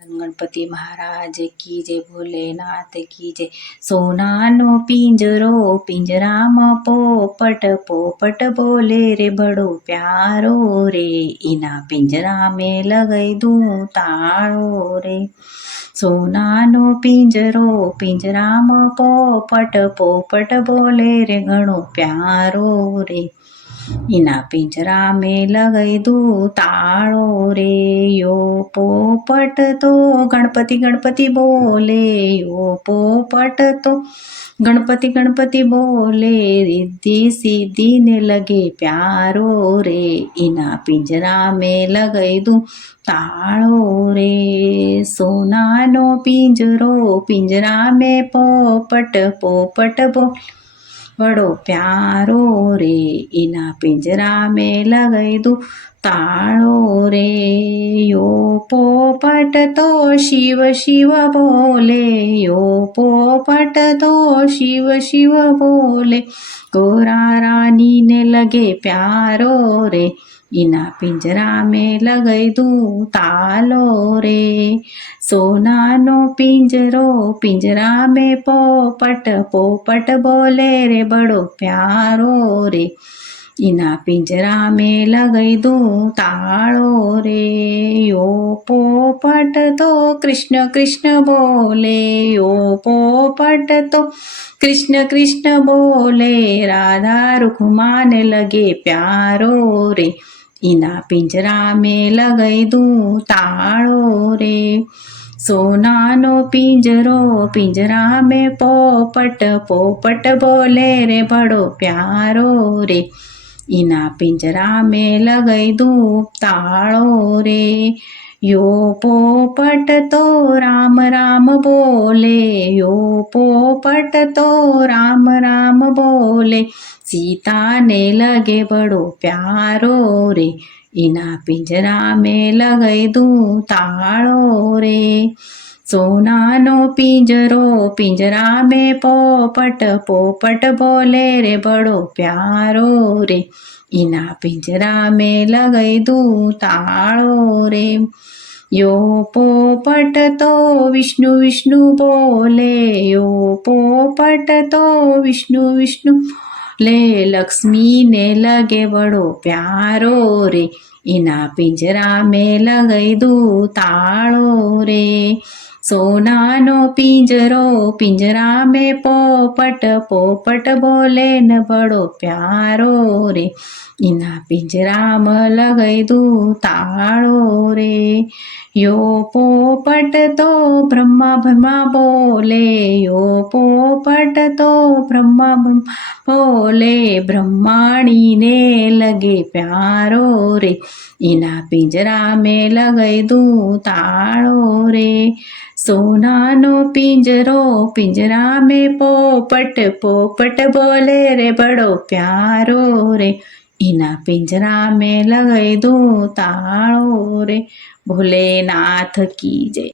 गणपति महाराज की जय, भोलेनाथ की जय। सोनानो पिंजरो पिंजरामा पोपट पोपट बोले रे बड़ो प्यारो रे, इना पिंजरा में लगई दूं ताळो रे। सोनानो पिंजरो पिंजरामा पोपट पोपट बोले रे घणो प्यारो रे, इना पिंजरा में लगई दूं ताळो रे। यो पोपट तो गणपति गणपति बोले, यो पोपट तो गणपति गणपति बोले, रिद्धि सिद्धि ने लगे प्यारो रे, इना पिंजरा में लगई दूं ताळो रे। सोनानो पिंजरो पिंजरा में पोपट पोपट बोले बड़ो प्यारो रे, इना पिंजरा में लगई दूं ताळो रे। यो पोपट तो शिव शिव बोले, यो पोपट तो शिव शिव बोले, गोरा रानी ने लगे प्यारो रे, इना पिंजरा में लगई दूं तालो रे। सोनानो पिंजरो पिंजरा में पोपट पोपट बोले रे बड़ो प्यारो रे, इना पिंजरा में लगई दूं ताळो रे। यो पोपट तो कृष्ण कृष्ण बोले, यो पोपट तो कृष्ण कृष्ण बोले, राधा रुक्मान लगे प्यारो रे, इना पिंजरा में लगई दूं ताळो रे। सोनानो पिंजरो पिंजरा में पोपट पोपट बोले रे बड़ो प्यारो रे, इना पिंजरा में लगई दूं ताळो रे। यो पोपट तो राम राम बोले, यो पोपट तो राम राम बोले, सीता ने लगे बड़ो प्यारो रे, इना पिंजरा में लगई दूं ताळो रे। सोनानो पिंजरो पिंजरा में पोपट पोपट बोले रे बड़ो प्यारो रे, इना पिंजरा में लगई दूं ताळो रे। यो पोपट तो विष्णु विष्णु बोले, यो पोपट तो विष्णु विष्णु बोले, लक्ष्मी ने लगे बड़ो प्यारो रे, इना पिंजरा में लगई दूं ताळो रे। सोनानो पिंजरो पिंजरा में पोपट पोपट बोले न बड़ो प्यारो रे, इना पिंजरा में लगई दूं ताळो रे। यो पोपट तो ब्रह्मा ब्रह्मा बोले, यो पोपट तो ब्रह्मा ब्रह्मा बोले, ब्रह्माणी ने लगे प्यारो रे, इना पिंजरा में लगई दूं ताळो रे। सोनानो पिंजरो पिंजरा में पोपट पोपट बोले रे बड़ो प्यारो रे, इना पिंजरा में लगई दूं ताळो रे। भोलेनाथ की जय।